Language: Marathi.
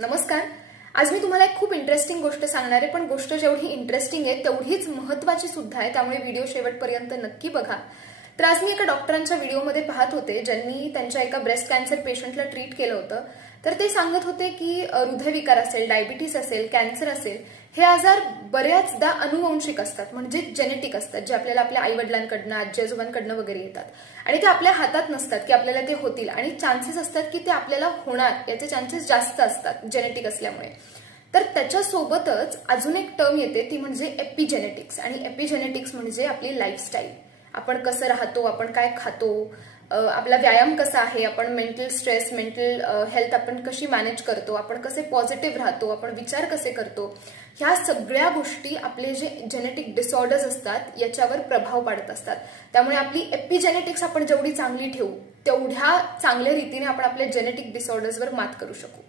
नमस्कार. आज मी तुम्हाला एक खूप इंटरेस्टिंग गोष्ट सांगणार आहे, पण गोष्ट जेवढी इंटरेस्टिंग आहे तेवढीच महत्त्वाची सुद्धा आहे, त्यामुळे व्हिडिओ शेवटपर्यंत नक्की बघा. तर आज मी एका डॉक्टरांच्या व्हिडिओमध्ये पाहत होते ज्यांनी त्यांच्या एका ब्रेस्ट कॅन्सर पेशंटला ट्रीट केलं होतं. तर ते सांगत होते की हृदयविकार असेल, डायबिटीस असेल, कॅन्सर असेल, हे आजार बऱ्याचदा अनुवंशिक असतात, म्हणजे जेनेटिक असतात, जे आपल्याला आपल्या आईवडिलांकडनं, आजी आजोबांकडनं वगैरे येतात आणि ते आपल्या हातात नसतात की आपल्याला ते होतील, आणि चान्सेस असतात की ते आपल्याला होणार याचे चान्सेस जास्त असतात जेनेटिक असल्यामुळे. तर त्याच्यासोबतच अजून एक टर्म येते, ती म्हणजे एपिजेनेटिक्स. आणि एपिजेनेटिक्स म्हणजे आपली लाईफस्टाईल, आपण कसं राहतो, आपण काय खातो, आपला व्यायाम कसा आहे, आपण मेंटल स्ट्रेस, मेंटल हेल्थ आपण कशी मॅनेज करतो, आपण कसे पॉझिटिव्ह राहतो, आपण विचार कसे करतो, ह्या सगळ्या गोष्टी आपले जे जेनेटिक डिसऑर्डर्स असतात याच्यावर प्रभाव पाडत असतात. त्यामुळे आपली एपिजेनेटिक्स आपण जेवढी चांगली ठेवू तेवढ्या चांगल्या रीतीने आपण आपल्या जेनेटिक डिसऑर्डर्सवर मात करू शकू.